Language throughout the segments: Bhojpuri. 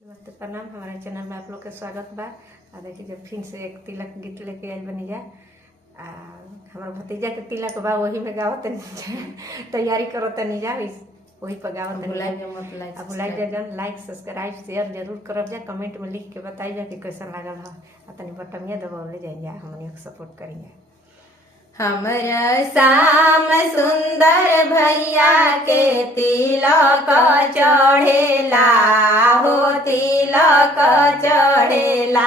नमस्ते प्रणाम। हमारे चैनल में आप लोग का स्वागत बा। देखिए जब फिर से एक तिलक गीत लेके आयल बनी जा। हमारा भतीजा के तिलक बा, वही में गावत तैयारी करो तनी जा, वही पर गावत लाइक सब्सक्राइब शेयर जरूर करब जा। कमेंट में लिख के बताई जा कि कैसा लागल है। तनी बटमिया दबावले जाए जा, हमनी सपोर्ट करी जा। हमरा श्याम सुंदर भैया के तिलक चढ़ेला हो, तिलक चढ़ेला।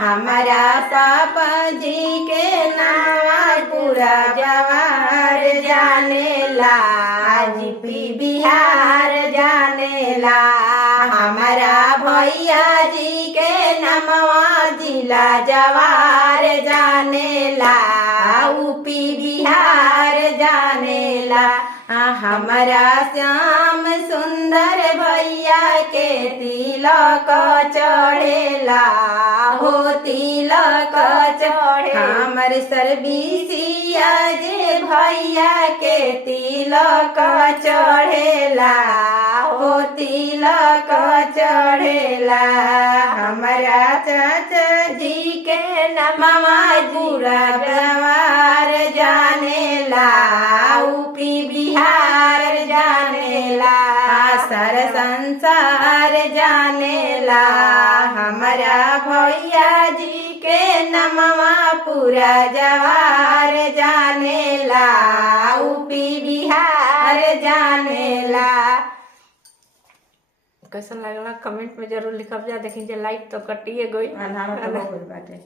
हमारा पापा जी के नाम पूरा जवार जानेला, जीपी बिहार जानेला। हमारा भैया जी के नमवा जिला जवार जानेला, यूपी बिहार जानेला। हमारा श्याम सुंदर भैया के तिलक चढ़ेला हो, तिलक चढ़े। हमर सर्विसिया जे भैया के तिलक चढ़ेला हो, तिलक चढ़ेला। हमारा चाचा जी के नमवा पूरा जवार जानेला, यूपी बिहार जानेला, सारा संसार जानेला। हमारा भैया जी के नमवा पूरा जवार जानेला, यूपी बिहार जानेला। कैसा लगला कमेंट में जरूर लिखब जा। देखिए लाइट तो कटिए गई। बाटे।